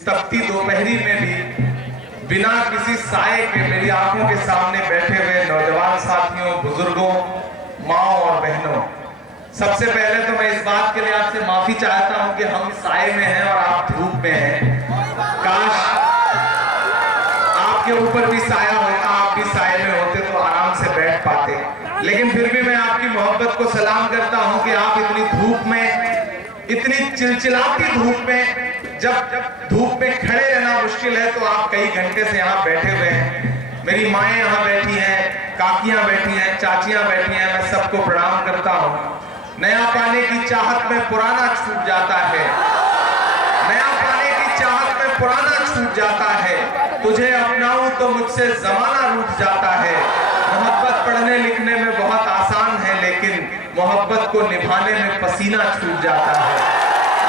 तपती दोपहरी में भी बिना किसी साए के मेरी आंखों के सामने बैठे हुए नौजवान साथियों, बुजुर्गों, माओ और बहनों, सबसे पहले तो मैं इस बात के लिए आपसे माफी चाहता हूं कि हम साए में हैं और आप धूप में हैं। काश आपके ऊपर भी साया होता, आप भी साए में होते तो आराम से बैठ पाते। लेकिन फिर भी मैं आपकी मोहब्बत को सलाम करता हूं कि आप इतनी धूप में, इतनी चिलचिलाती धूप में, जब धूप में खड़े रहना मुश्किल है तो आप कई घंटे से यहाँ बैठे हुए हैं। मेरी माएँ यहाँ बैठी हैं, काकियां बैठी हैं, चाचियां बैठी हैं, मैं सबको प्रणाम करता हूँ। नया पाने की चाहत में पुराना छूट जाता है, नया पाने की चाहत में पुराना छूट जाता है। तुझे अपनाऊं तो मुझसे जमाना रूठ जाता है। मोहब्बत पढ़ने लिखने में बहुत आसान है, लेकिन मोहब्बत को निभाने में पसीना छूट जाता है।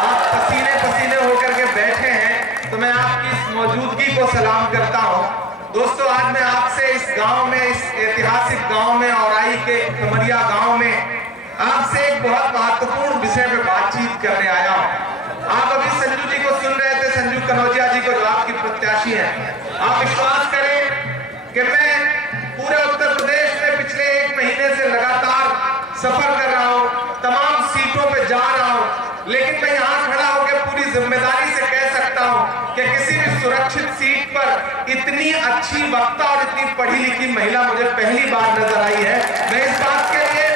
आप पसीने पसीने होकर के बैठे हैं तो मैं आपकी इस मौजूदगी को सलाम करता हूं। दोस्तों, आज मैं आपसे इस गांव में, इस ऐतिहासिक गांव में, औराई के खमरिया गांव में आपसे एक बहुत महत्वपूर्ण विषय पे बातचीत करने आया हूं। आप अभी संजू जी को सुन रहे थे, संजू कनौजिया जी को, जो आपकी प्रत्याशी हैं। आप विश्वास करें कि मैं पूरे उत्तर प्रदेश में पिछले 1 महीने से लगातार सफर कर रहा हूं, तमाम सीटों पे जा रहा हूं, लेकिन मैं यहां खड़ा होकर पूरी जिम्मेदारी से कह सकता हूं कि किसी भी सुरक्षित सीट पर इतनी अच्छी वक्ता और इतनी पढ़ी लिखी महिला मुझे पहली बार नजर आई है। मैं इस बात के लिए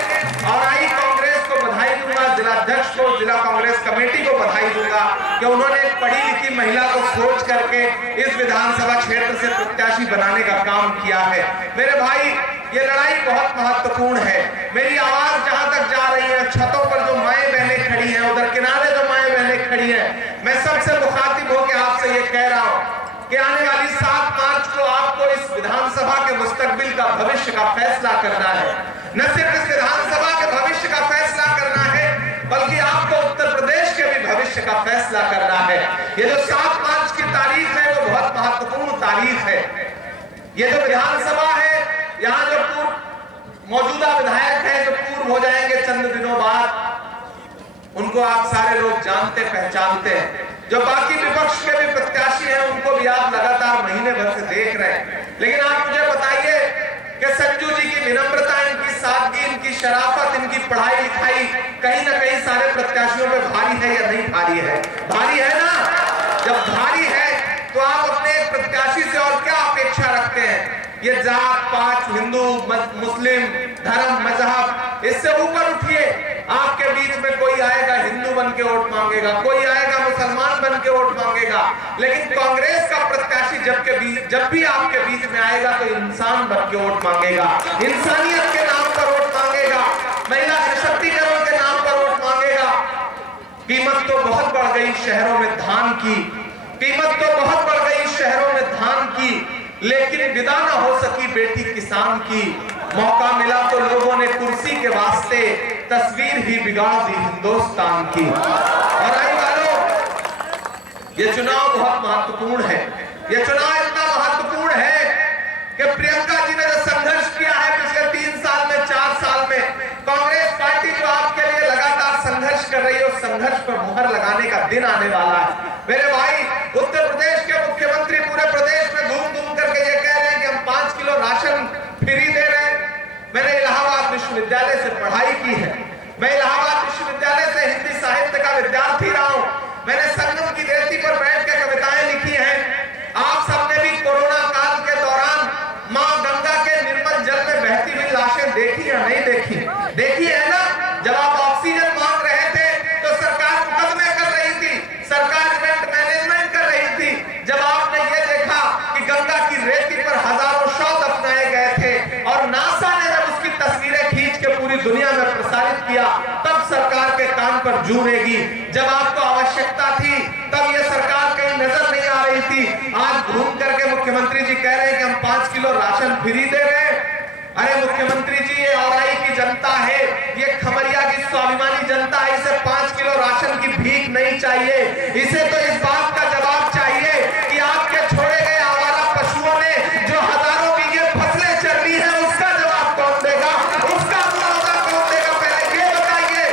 औराई कांग्रेस को बधाई दूंगा, जिलाध्यक्ष को, जिला कांग्रेस कमेटी को बधाई दूंगा कि उन्होंने एक पढ़ी लिखी महिला को सोच करके इस विधानसभा क्षेत्र से प्रत्याशी बनाने का काम किया है। मेरे भाई, ये लड़ाई बहुत महत्वपूर्ण है। मेरी आवाज जहां तक जा रही है, छतों पर जो माएं बहनें खड़ी हैं, उधर किनारे जो माएं बहनें खड़ी हैं, मैं सबसे मुखातिब होकर आपसे ये कह रहा हूं कि आने वाली 7 मार्च को आपको इस विधानसभा के मुस्तकबिल का, भविष्य का फैसला करना है। न सिर्फ इस विधानसभा के भविष्य का फैसला करना है, बल्कि आपको उत्तर प्रदेश के भी भविष्य का फैसला करना है। ये जो 7 मार्च की तारीख है वो बहुत महत्वपूर्ण तारीख है। ये जो विधानसभा है, यहाँ जो मौजूदा विधायक हैं, जो पूर्व हो जाएंगे चंद दिनों बाद, उनको आप सारे लोग जानते पहचानते हैं। जो बाकी विपक्ष के भी प्रत्याशी हैं, उनको भी आप लगातार महीने भर से देख रहे हैं। लेकिन आप मुझे बताइए कि संजू जी की विनम्रता, इनकी सादगी, इनकी शराफत, इनकी पढ़ाई लिखाई कहीं ना कहीं सारे प्रत्याशियों पे भारी है या नहीं भारी है? भारी है ना? जब भारी है तो आप अपने प्रत्याशी से और क्या अपेक्षा रखते हैं? ये जात पात, हिंदू मुस्लिम, धर्म, मजहब, इससे ऊपर उठिए। आपके बीच में कोई आएगा हिंदू बन के वोट मांगेगा, कोई आएगा मुसलमान बन के वोट मांगेगा, लेकिन कांग्रेस का प्रत्याशी जब भी आपके बीच में आएगा तो इंसान बन के वोट मांगेगा, इंसानियत के नाम पर वोट मांगेगा, महिला सशक्तिकरण के नाम पर वोट मांगेगा। कीमत तो बहुत बढ़ गई शहरों में धान की, कीमत तो बहुत बढ़ गई शहरों में धान की, लेकिन विदा न हो सकी बेटी किसान की। मौका मिला तो लोगों ने कुर्सी के वास्ते तस्वीर ही बिगाड़ दी हिंदुस्तान की। और आई वालों, ये चुनाव बहुत महत्वपूर्ण है। ये चुनाव इतना महत्वपूर्ण है कि प्रियंका जी ने जो संघर्ष किया है पिछले 3 साल में, 4 साल में, कांग्रेस पार्टी जो आपके लिए लगातार संघर्ष कर रही है, उस संघर्ष पर मुहर लगाने का दिन आने वाला है। मेरे भाई, उत्तर प्रदेश के मुख्यमंत्री पूरे प्रदेश में घूम घूम करके ये कह रहे हैं कि हम 5 किलो राशन फ्री दे रहे हैं। मैंने इलाहाबाद विश्वविद्यालय से पढ़ाई की है, मैं इलाहाबाद विश्वविद्यालय से हिंदी साहित्य का विद्यार्थी रहा हूं। मैंने संगम की रेती पर बैठ के कविताएं लिखी हैं। आप सबने भी कोरोना काल के दौरान मां गंगा के निर्मल जल में बहती हुई लाशें देखी या नहीं देखी? देखी है ना? जब आप ऑक्सीजन मांग रहे थे तो सरकार मुकदमे कर रही थी, सरकार इवेंट मैनेजमेंट कर रही थी। जब आपने ये देखा कि गंगा की रेती पर हजारों शव दफनाए गए थे और नासा ने जब उसकी तस्वीरें खींच के पूरी दुनिया में प्रसारित किया, तब सरकार के कान पर जू रेगी। जब आपको आवश्यकता थी तब ये सरकार कहीं नजर नहीं आ रही थी। आज घूम करके मुख्यमंत्री जी कह रहे हैं कि हम 5 किलो राशन फ्री दे रहे हैं। अरे मुख्यमंत्री जी, ये औराई की जनता है, ये खमरिया की स्वाभिमानी जनता है, इसे 5 किलो राशन की भीख नहीं चाहिए। इसे तो इस बात का जवाब चाहिए कि आपके छोड़े गए आवारा पशुओं ने जो हजारों बीघे फसलें चल रही है, उसका जवाब कौन देगा? उसका मुआवजा कौन देगा? पहले ये बताइए।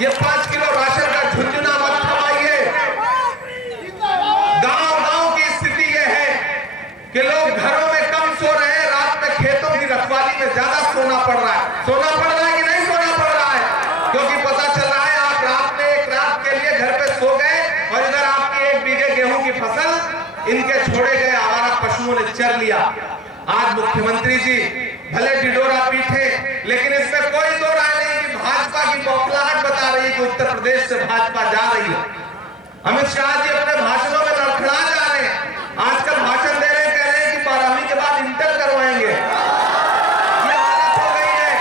ये 5 किलो राशन का झुंझुना मत थमाइए। गांव कि लोग घरों में कम सो रहे हैं, रात में खेतों की रखवाली में ज्यादा सोना पड़ रहा है। सोना पड़ रहा है कि नहीं सोना पड़ रहा है? क्योंकि पता चल रहा है आप रात में एक रात के लिए घर पे सो गए और इधर आपकी 1 बीघे गेहूं की फसल इनके छोड़े गए आवारा पशुओं ने चर लिया। आज मुख्यमंत्री जी भले ढिढोरा पीटे, लेकिन इसमें कोई दो राय नहीं कि भाजपा की बौखलाहट बता रही है कि उत्तर प्रदेश से भाजपा जा रही है। अमित शाह जी अपने भाषणों में लड़खड़ा जा रहे हैं। आजकल भाषण दे रहे हैं, कह रहे हैं कि 12वीं के बाद इंटर करवाएंगे। ये हालत हो गई है।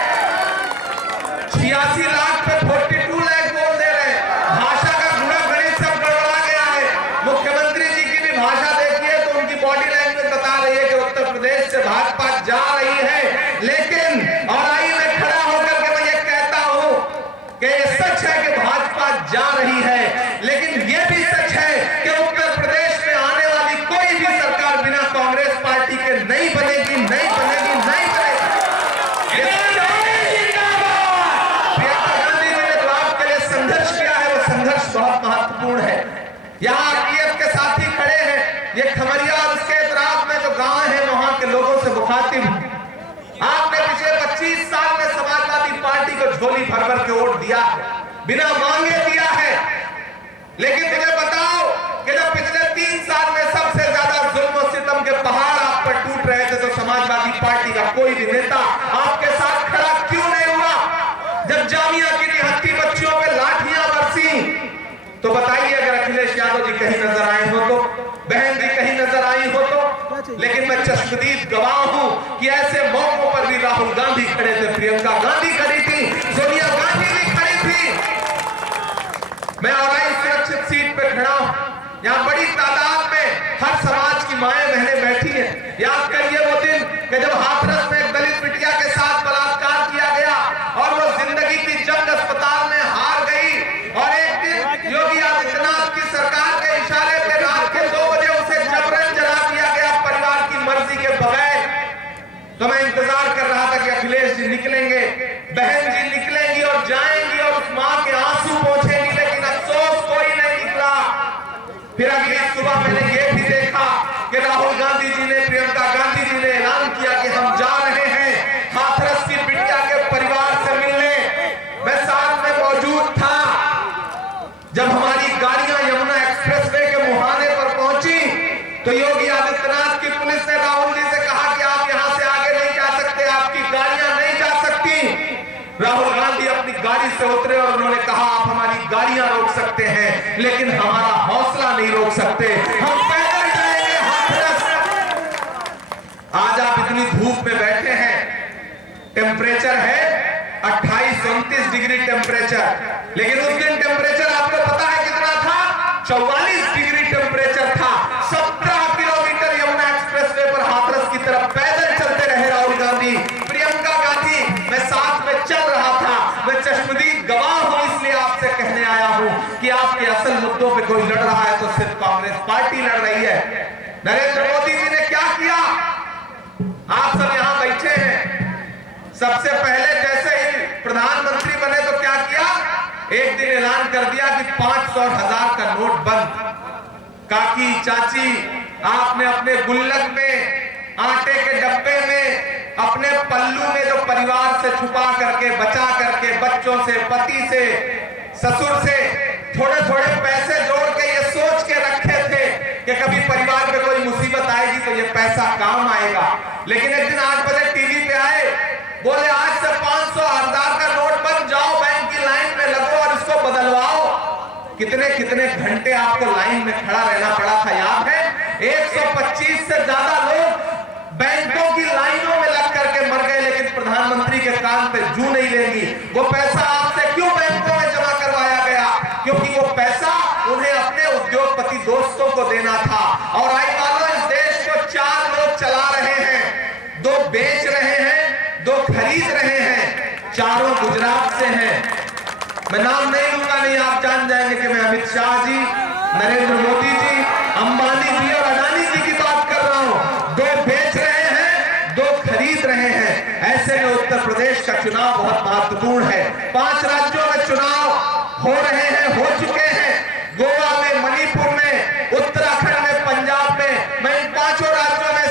86 लाख पे 42 लाख बोल दे रहे हैं। भाषा का गुणा गणित सब गड़बड़ा गया है। मुख्यमंत्री जी की भी भाषा देखिए तो उनकी बॉडी लैंग्वेज बता रही है कि उत्तर प्रदेश से भाजपा जा रही है। लेकिन और आइए मैं खड़ा होकर के मैं ये कहता हूं कि ये सच है कि भाजपा जा रही है, लेकिन ये भी सच है कि उत्तर प्रदेश में आने वाली कोई भी सरकार बिना कांग्रेस पार्टी के नहीं बनेगी, नहीं बनेगी, नहीं बनेगी। प्रियंका गांधी जी ने जो आपके लिए संघर्ष किया है वो संघर्ष बहुत महत्वपूर्ण है। यहाँ पीएफ के साथी खड़े हैं, ये खमरिया और उसके इतराफ में जो गांव है वहां के लोगों से मुखातिब। आपने पिछले 25 साल में समाजवादी पार्टी को झोली भर भर के वोट दिया है, बिना मांगे दिया है। लेकिन मुझे बताओ कि जब पिछले 3 साल में सबसे ज्यादा जुल्म और सितम के पहाड़ आप पर टूट रहे थे तो समाजवादी पार्टी का कोई भी नेता आपके साथ खड़ा क्यों नहीं हुआ? जब जामिया की निहत्थी बच्चियों पे लाठियां बरसी तो बताइए, अगर अखिलेश यादव जी कहीं नजर आए हो तो, बहन जी कहीं नजर आई हो तो। लेकिन मैं चश्मदीद गवाह हूं कि ऐसे मौकों पर भी राहुल गांधी खड़े थे, प्रियंका गांधी खड़ी थी, सोनिया गांधी भी खड़ी थी। मैं औराई सुरक्षित सीट पे खड़ा हूं, यहाँ बड़ी तादाद में हर समाज की माएं बहनें बैठी हैं। याद करिए वो दिन कि जब हाथरस में एक दलित बिटिया के साथ बलात्कार किया गया और वो जिंदगी की जंग अस्पताल में हार गई, और एक दिन योगी आदित्यनाथ की सरकार के इशारे पे रात के 2 बजे उसे जबरन जला दिया गया परिवार की मर्जी के बगैर। तो मैं इंतजार कर रहा था कि अखिलेश जी निकलेंगे, बहन जी निकलेंगी और जाएंगी और उस मां के आंसू पहुंचेंगी, लेकिन अफसोस कोई नहीं निकला। फिर अगली सुबह मैंने ये भी देखा कि राहुल गांधी जी ने, प्रियंका गांधी जी ने ऐलान किया कि हम जा रहे हैं हाथरस की बिटिया के परिवार से मिलने। मैं साथ में मौजूद था जब हमारी गाड़ियां यमुना एक्सप्रेसवे के मुहाने पर पहुंची तो योगी आदित्यनाथ की पुलिस ने राहुल जी से कहा कि आप यहां से आगे नहीं जा सकते, आपकी गाड़ियां नहीं जा सकती। राहुल गांधी अपनी गाड़ी से उतरे और उन्होंने कहा आप हमारी गाड़ियां रोक सकते हैं लेकिन हमारा हौसला नहीं रोक सकते, हम पैदल जाएंगे हाथरस। आज आप इतनी धूप में बैठे हैं, टेम्परेचर है 28-29 डिग्री टेम्परेचर, लेकिन उस दिन टेम्परेचर आपको पता है कितना था? 44 डिग्री टेम्परेचर था। 17 किलोमीटर यमुना एक्सप्रेसवे पर हाथरस की तरफ पैदल चलते रहे राहुल गांधी, प्रियंका गांधी। मैं साथ में चल रहा था, मैं चश्मदीद गवाह हूं, इसलिए आपसे कहने आया हूं कि आपके असल मुद्दों पे कोई लड़ रहा है तो सिर्फ कांग्रेस पार्टी लड़ रही है। नरेंद्र मोदी जी ने क्या किया? आप सब यहां बैठे हैं, सबसे पहले जैसे ही प्रधानमंत्री बने तो क्या किया? एक दिन ऐलान कर दिया कि 500 और 1000 का नोट बंद। काकी चाची आपने अपने गुल्लक में, आटे के डब्बे में, अपने पल्लू में जो परिवार से छुपा करके, बचा करके, बच्चों से, पति से, ससुर से थोड़े थोड़े पैसे जोड़ के ये सोच के रखे थे कि कभी परिवार में कोई मुसीबत आएगी तो ये पैसा काम आएगा। लेकिन एक दिन 8 बजे टीवी पे आए, बोले आज से 500 1000 का नोट बन, जाओ बैंक की लाइन में लगो और इसको बदलवाओ। कितने कितने घंटे आपको लाइन में खड़ा रहना पड़ा था, याद है? 125 से ज्यादा लोग बैंकों की लाइनों में लग करके मर गए, लेकिन प्रधानमंत्री के कान पे जू नहीं लेंगी। वो पैसा आपसे क्यों बैंकों में जमा करवाया गया? क्योंकि वो पैसा उन्हें अपने उद्योगपति दोस्तों को देना था। और आई वालों, इस देश को 4 लोग चला रहे हैं, 2 बेच रहे हैं, 2 खरीद रहे हैं, चारों गुजरात से हैं। मैं नाम नहीं लूंगा, नहीं आप जान जाएंगे कि मैं अमित शाह जी, नरेंद्र मोदी जी, अंबानी जी और अडानी जी की बात कर रहा हूं। 2 बेच रहे हैं, 2 खरीद रहे हैं। ऐसे में उत्तर प्रदेश का चुनाव बहुत महत्वपूर्ण है। 5 राज्यों में चुनाव हो रहे हैं, हो चुके हैं, गोवा में, मणिपुर में, उत्तराखंड में, पंजाब में। मैं इन 5 राज्यों में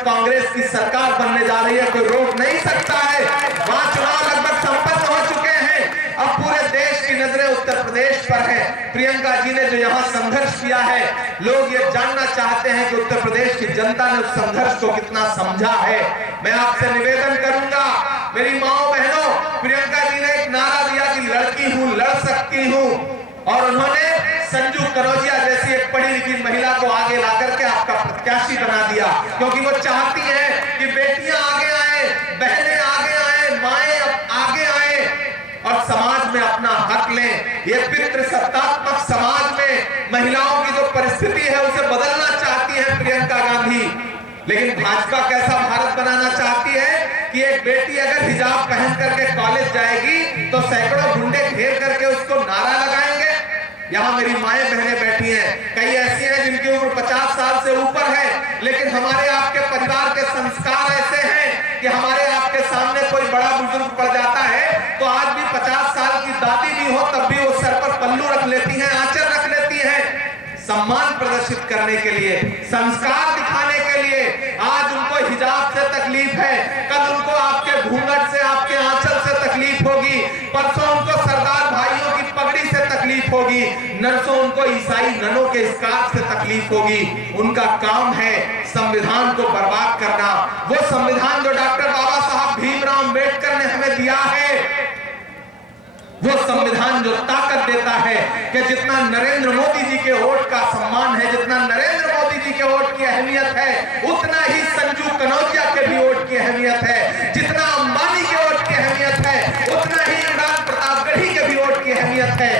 कांग्रेस की सरकार बनने जा रही है, कोई रोक नहीं सकता है। वहां चुनाव लगभग संपन्न हो चुके हैं, अब पूरे देश की नजरें उत्तर प्रदेश पर है। प्रियंका जी ने जो यहाँ संघर्ष किया है, लोग ये जानना चाहते हैं कि उत्तर प्रदेश की जनता ने उस संघर्ष को कितना समझा है। मैं आपसे निवेदन करूंगा, मेरी माओ बहनों, प्रियंका जी ने एक नारा दिया कि लड़की हूं, लड़ सकती हूं, और उन्होंने संजू कनौजिया जैसी एक पढ़ी लिखी महिला को आगे ला करके आपका प्रत्याशी बना दिया, क्योंकि वो चाहती हैं कि बेटियां आगे आए, बहनें आगे आए, माएं आगे आए और समाज में अपना हक लें। ये पितृसत्तात्मक समाज में महिलाओं की जो परिस्थिति है उसे बदलना चाहती है प्रियंका गांधी। लेकिन भाजपा कैसा भारत बनाना चाहती है कि एक बेटी अगर हिजाब पहन करके कॉलेज जाएगी तो सैकड़ों गुंडे घेर करके उसको नारा लगाएंगे। यहाँ मेरी माएं बहनें बैठी हैं, कई ऐसी हैं जिनकी उम्र 50 साल से ऊपर है, लेकिन हमारे आपके परिवार के संस्कार ऐसे हैं कि हमारे आपके सामने कोई बड़ा बुजुर्ग पड़ जाता है तो आज भी 50 साल की दादी भी हो तब भी वो सर पर पल्लू रख लेती हैं, आंचल रख लेती हैं, सम्मान प्रदर्शित करने के लिए, संस्कार दिखाने के लिए। आज उनको हिजाब से तकलीफ है, कल उनको आपके घूंघट से, आपके आंचल से तकलीफ होगी, परसों उनको सरदार भाइयों की पगड़ी से तकलीफ होगी, नरसों उनको ईसाई ननों के स्कार्फ से तकलीफ होगी। उनका काम है संविधान को बर्बाद करना। वो संविधान जो डॉक्टर बाबा साहब भीमराव अम्बेडकर ने हमें दिया है, वो संविधान जो ताकत देता है कि जितना नरेंद्र मोदी जी के वोट का सम्मान है, जितना नरेंद्र मोदी जी के वोट की अहमियत है, उतना ही संजू कनौजिया के भी वोट की अहमियत है। जितना अंबानी के वोट की अहमियत है, उतना ही इमरान प्रतापगढ़ी के भी वोट की अहमियत है।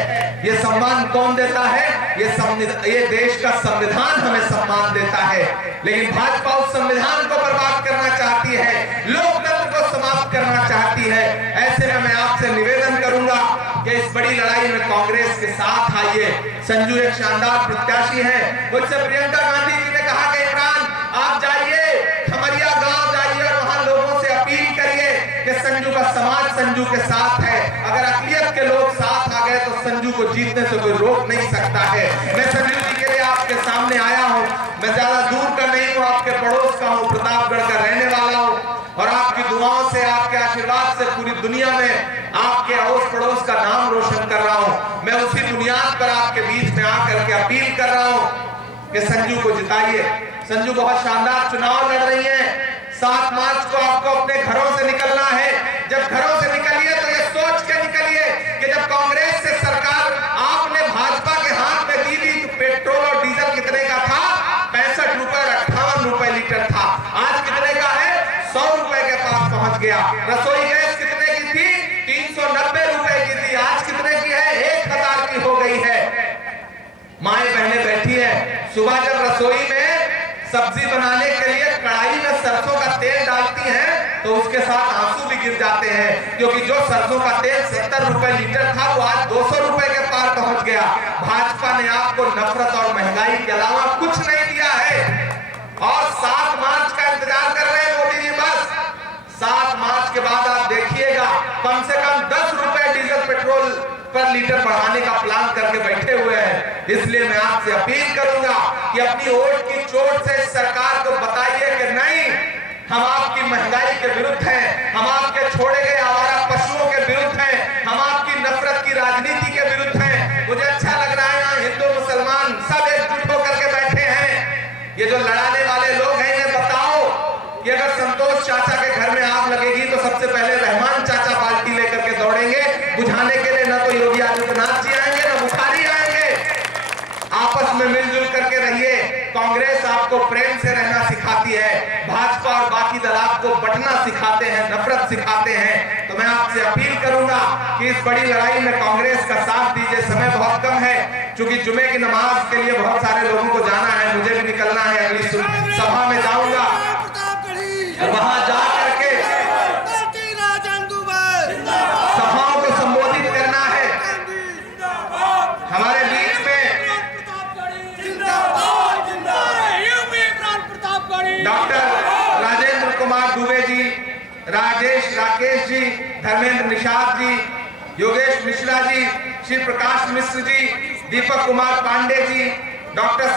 ये सम्मान कौन देता है? ये देश का संविधान हमें सम्मान देता है। लेकिन भाजपा उस संविधान को बर्बाद करना चाहती है, लोकतंत्र को समाप्त करना चाहती है। ऐसे में मैं आपसे निवेदन करूंगा कि इस बड़ी लड़ाई में कांग्रेस के साथ आइए। संजू एक शानदार प्रत्याशी है। मुझसे प्रियंका गांधी जी ने कहा कि इमरान आप जाइए, खमरिया गांव जाइए और वहां लोगों से अपील करिए कि संजू का समाज संजू के साथ है। अगर अकलियत के लोग साथ आ गए तो संजू को जीतने से कोई रोक नहीं सकता है। मैं संजू जी के लिए आपके सामने आया हूं। मैं ज्यादा दूर का नहीं हूं, आपके पड़ोस का हूं, प्रतापगढ़ का रहने वाला हूं, और आपकी दुआओं से, आपके आशीर्वाद से पूरी दुनिया में आपके अड़ोस पड़ोस का नाम रोशन कर रहा हूं। मैं उसी बुनियाद पर आपके बीच में आकर के अपील कर रहा हूं कि संजू को जिताइए। संजू बहुत शानदार चुनाव लड़ रही है। 7 मार्च को आपको अपने घरों से निकलना है। जब घरों से निकलिए तो ये सोच के निकलिए कि जब कांग्रेस से सरकार आपने भाजपा के हाथ में दी थी तो पेट्रोल और डीजल कितने का था? 65 रुपए और 58 रुपए लीटर था। आज कितने का है? 100 रुपए के पास पहुंच गया। रसोई गैस कितने की थी? 390 रुपए की थी। आज कितने की है? 1000 की हो गई है। माएं बहनें बैठी है, सुबह जब रसोई में सब्जी बनाने के लिए कढ़ाई में सरसों का तेल डालती हैं तो उसके साथ आंसू भी गिर जाते हैं, क्योंकि जो सरसों का तेल 70 रुपए लीटर था वो आज 200 रुपए के पार पहुंच गया। भाजपा ने आपको नफरत और महंगाई के अलावा कुछ नहीं दिया है और 7 मार्च का इंतजार कर रहे हैं मोदी जी। बस 7 मार्च के बाद आप देखिएगा कम से कम 10 रुपए डीजल पेट्रोल पर लीटर बढ़ाने का प्लान करके बैठे हुए हैं। इसलिए मैं आपसे अपील करूंगा कि अपनी वोट की चोट से सरकार को बताइए कि नहीं, हम आपकी महंगाई के विरुद्ध हैं, हम आपके छोड़े गए आवारा पशुओं के विरुद्ध हैं, हम आपकी नफरत की राजनीति के विरुद्ध हैं। मुझे अच्छा लग रहा है यहाँ हिंदू मुसलमान सब एकजुट होकर के बैठे हैं। ये जो लड़ाने वाले लोग हैं इन्हें बताओ कि अगर संतोष चाचा के घर में आग लगेगी तो सबसे पहले रहमान चाचा बाल्टी लेकर के दौड़ेंगे बुझाने के लिए। न तो योगी आदित्यनाथ जी आएंगे, न बुखारी आएंगे। आपस में मिलजुल करके रहिए। कांग्रेस आपको प्रेम से रहना सिखाती है, भाजपा और बाकी दल आपको बंटना सिखाते हैं, नफरत सिखाते हैं। तो मैं आपसे अपील करूंगा कि इस बड़ी लड़ाई में कांग्रेस का साथ दीजिए। समय बहुत कम है, क्योंकि जुमे की नमाज के लिए बहुत सारे लोगों को जाना है, मुझे भी निकलना है। अगली सभा में जाऊंगा, वहां जा करके सभाओं को संबोधित करना है। हमारे बीच में डॉक्टर राजेंद्र कुमार दुबे जी, राकेश जी, धर्मेंद्र निषाद जी, योगेश मिश्रा जी, श्री प्रकाश मिश्र जी, दीपक कुमार पांडे जी, डॉक्टर